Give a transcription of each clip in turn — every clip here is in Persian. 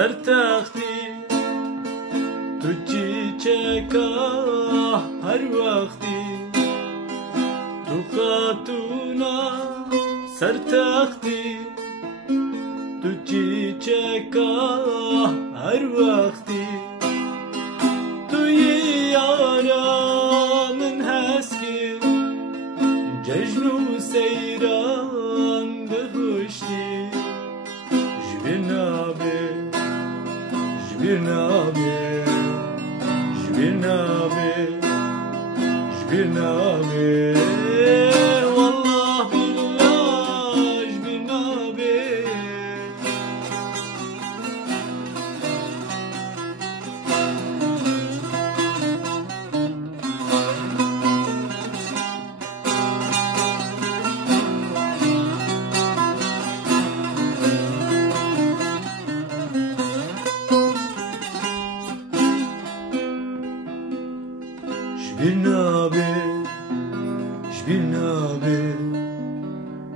سرتختی تو چیچکا هر وقتی تو خاتونا سرتختی تو چیچکا هر وقتی توی یارا من هسکی جشن و سیران بهشتی جبرنابه جبرنابه جبرنابه جبرنابه والله بالله جبرنابه جبرنابه جبرنابه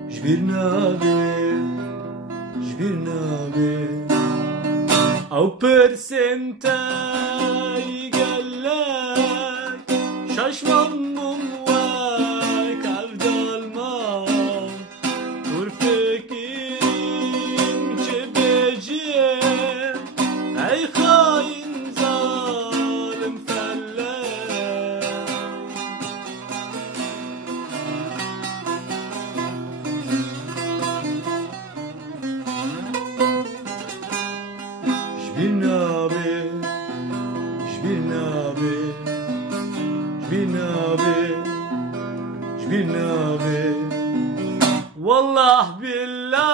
جبرنابه جبرنابه او پرسنتای گلک ششمم وک عبدالما ور فکریم چه بجیه ای خاین ظالم جبرنابه جبرنابه جبرنابه جبرنابه والله بالله